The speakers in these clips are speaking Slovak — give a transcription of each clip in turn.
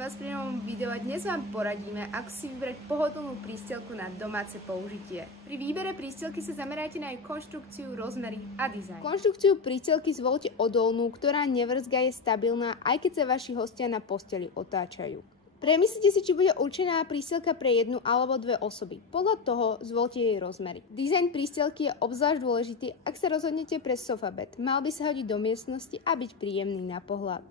vás pri novom videu a dnes vám poradíme, ako si vybrať pohodlnú prístelku na domáce použitie. Pri výbere prístelky sa zamerajte na jej konštrukciu, rozmery a dizajn. Konštrukciu prístelky zvolte odolnú, ktorá nevrzga, je stabilná, aj keď sa vaši hostia na posteli otáčajú. Premyslite si, či bude určená prístelka pre jednu alebo dve osoby. Podľa toho zvolte jej rozmery. Dizajn prístelky je obzvlášť dôležitý, ak sa rozhodnete pre sofabed. Mal by sa hodiť do miestnosti a byť príjemný na pohľad.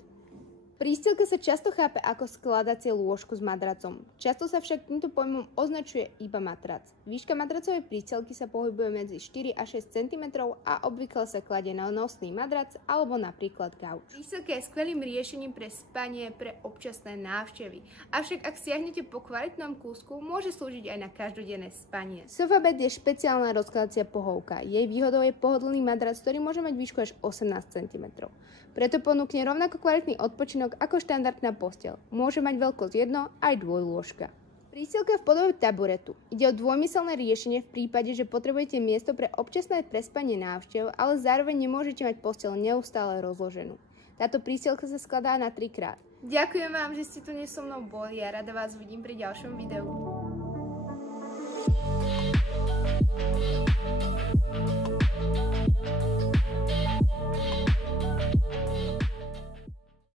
Prístelka sa často chápe ako skladacie lôžko s madracom. Často sa však týmto pojmom označuje iba matrac. Výška matracovej prístelky sa pohybuje medzi 4 a 6 cm a obvykle sa kladie na nosný madrac alebo napríklad gauč. Prístelka je skvelým riešením pre spanie pre občasné návštevy. Avšak ak siahnete po kvalitnom kúsku, môže slúžiť aj na každodenné spanie. Sofabed je špeciálna rozkladacia pohovka. Jej výhodou je pohodlný madrac, ktorý môže mať výšku až 18 cm. Preto ponúkne rovnako kvalitný odpočinok ako štandardná posteľ. Môže mať veľkosť 1 aj dvojlôžka. Prístelka v podobe taburetu. Ide o dvojmyselné riešenie v prípade, že potrebujete miesto pre občasné prespanie návštev, ale zároveň nemôžete mať posteľ neustále rozloženú. Táto prístelka sa skladá na 3 krát. Ďakujem vám, že ste tu dnes so mnou boli a rada vás vidím pri ďalšom videu.